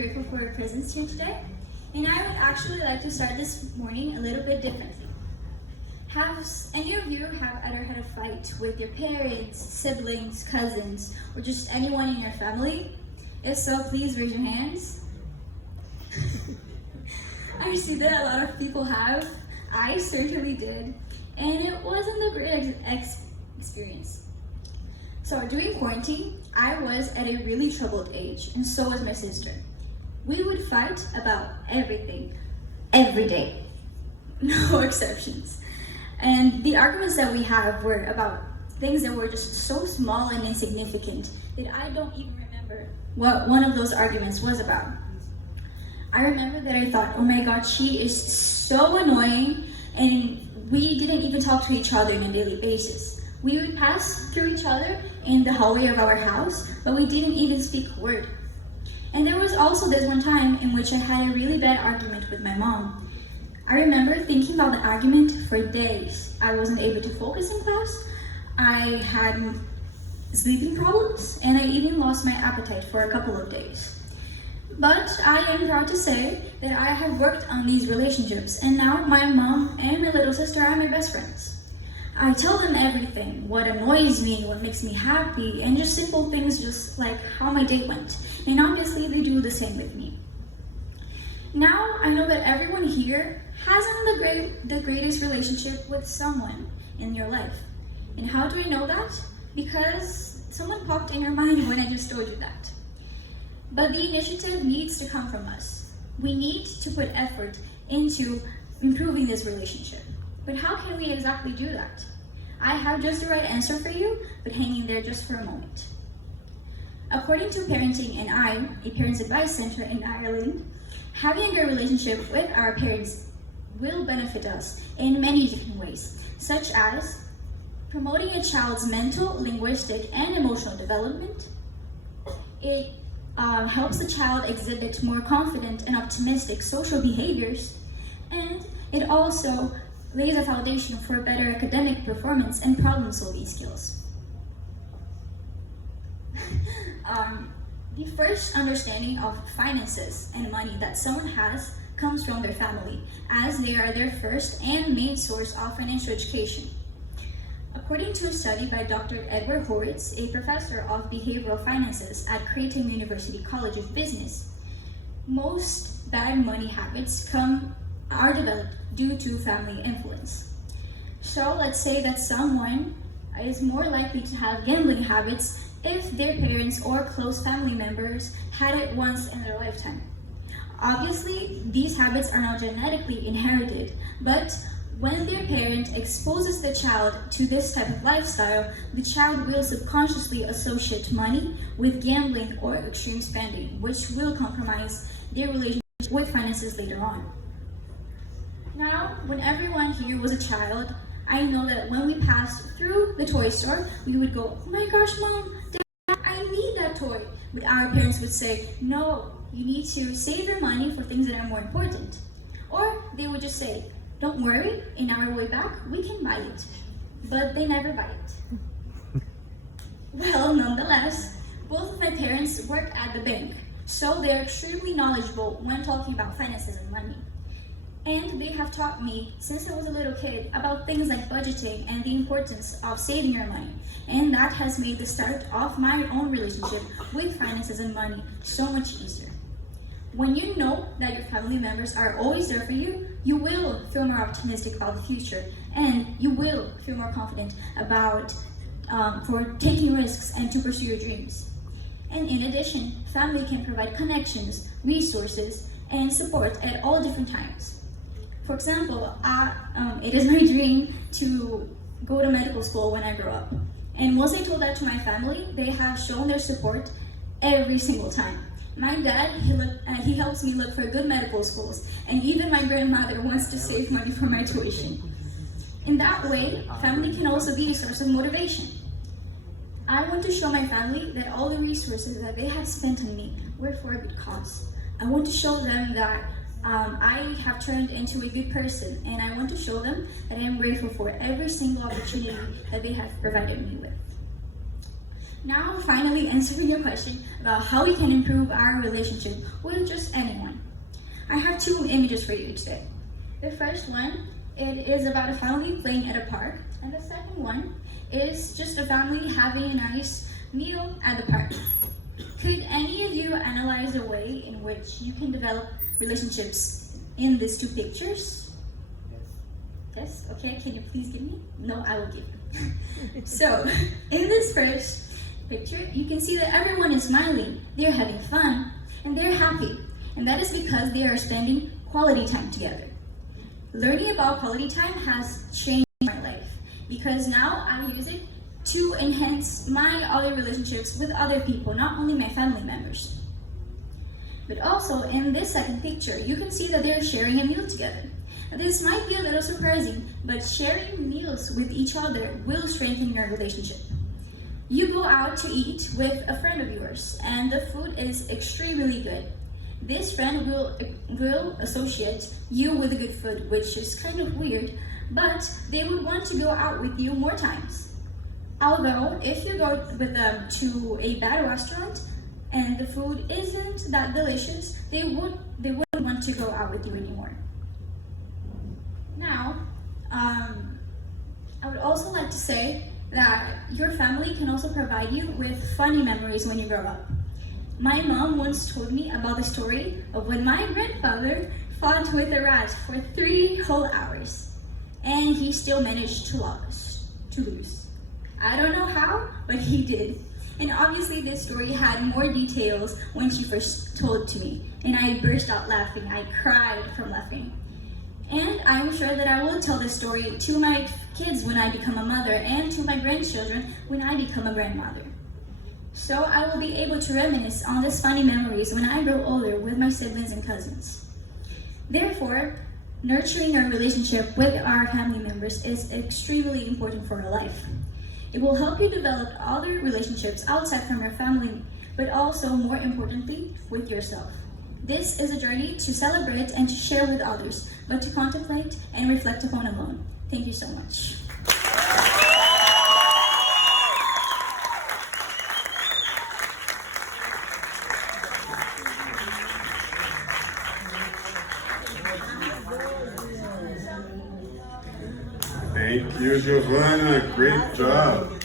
grateful for your presence here today. And I would actually like to start this morning a little bit differently. Have any of you have ever had a fight with your parents, siblings, cousins, or just anyone in your family? If so, please raise your hands. I see that a lot of people have. I certainly did. And it wasn't a great experience. So during quarantine, I was at a really troubled age, and so was my sister. We would fight about everything, every day, no exceptions. And the arguments that we have were about things that were just so small and insignificant that I don't even remember what one of those arguments was about. I remember that I thought, oh my God, she is so annoying, and we didn't even talk to each other on a daily basis. We would pass through each other in the hallway of our house, but we didn't even speak a word. And there was also this one time in which I had a really bad argument with my mom. I remember thinking about the argument for days. I wasn't able to focus in class, I had sleeping problems, and I even lost my appetite for a couple of days. But I am proud to say that I have worked on these relationships, and now my mom and my little sister are my best friends. I tell them everything, what annoys me, what makes me happy, and just simple things just like how my day went. And obviously they do the same with me. Now I know that everyone here hasn't the greatest relationship with someone in your life. And how do I know that? Because someone popped in your mind when I just told you that. But the initiative needs to come from us. We need to put effort into improving this relationship. But how can we exactly do that? I have just the right answer for you, but hang in there just for a moment. According to Parenting and I, a parents' advice center in Ireland, having a good relationship with our parents will benefit us in many different ways, such as promoting a child's mental, linguistic, and emotional development. It helps the child exhibit more confident and optimistic social behaviors, and it also lays a foundation for better academic performance and problem-solving skills. The first understanding of finances and money that someone has comes from their family, as they are their first and main source of financial education. According to a study by Dr. Edward Horwitz, a professor of behavioral finances at Creighton University College of Business, most bad money habits are developed due to family influence. So let's say that someone is more likely to have gambling habits if their parents or close family members had it once in their lifetime. Obviously, these habits are not genetically inherited, but when their parent exposes the child to this type of lifestyle, the child will subconsciously associate money with gambling or extreme spending, which will compromise their relationship with finances later on. Now, when everyone here was a child, I know that when we passed through the toy store, we would go, oh my gosh, Mom, Dad, I need that toy. But our parents would say, no, you need to save your money for things that are more important. Or they would just say, don't worry, in our way back, we can buy it. But they never buy it. Well, nonetheless, both of my parents work at the bank, so they're extremely knowledgeable when talking about finances and money. And they have taught me, since I was a little kid, about things like budgeting and the importance of saving your money. And that has made the start of my own relationship with finances and money so much easier. When you know that your family members are always there for you, you will feel more optimistic about the future, and you will feel more confident about for taking risks and to pursue your dreams. And in addition, family can provide connections, resources, and support at all different times. For example, it is my dream to go to medical school when I grow up. And once I told that to my family, they have shown their support every single time. My dad, he helps me look for good medical schools, and even my grandmother wants to save money for my tuition. In that way, family can also be a source of motivation. I want to show my family that all the resources that they have spent on me were for a good cause. I want to show them that I have turned into a good person, and I want to show them that I am grateful for every single opportunity that they have provided me with. Now, finally answering your question about how we can improve our relationship with just anyone. I have two images for you today. The first one, it is about a family playing at a park, and the second one is just a family having a nice meal at the park. Could any of you analyze the way in which you can develop relationships in these two pictures? Yes? Okay, can you please give me? No, I will give you. So, in this first picture, you can see that everyone is smiling, they're having fun, and they're happy. And that is because they are spending quality time together. Learning about quality time has changed my life because now I use it to enhance my other relationships with other people, not only my family members. But also in this second picture, you can see that they're sharing a meal together. This might be a little surprising, but sharing meals with each other will strengthen your relationship. You go out to eat with a friend of yours, and the food is extremely good. This friend will associate you with the good food, which is kind of weird, but they would want to go out with you more times. Although, if you go with them to a bad restaurant and the food isn't that delicious, they wouldn't want to go out with you anymore. Now, I would also like to say that your family can also provide you with funny memories when you grow up. My mom once told me about the story of when my grandfather fought with a rat for 3 whole hours, and he still managed to lose. I don't know how, but he did. And obviously this story had more details when she first told to me, and I burst out laughing. I cried from laughing. And I'm sure that I will tell this story to my kids when I become a mother and to my grandchildren when I become a grandmother. So I will be able to reminisce on these funny memories when I grow older with my siblings and cousins. Therefore, nurturing our relationship with our family members is extremely important for our life. It will help you develop other relationships outside from your family, but also, more importantly, with yourself. This is a journey to celebrate and to share with others, but to contemplate and reflect upon alone. Thank you so much. Thank you, Giovanna. Great job.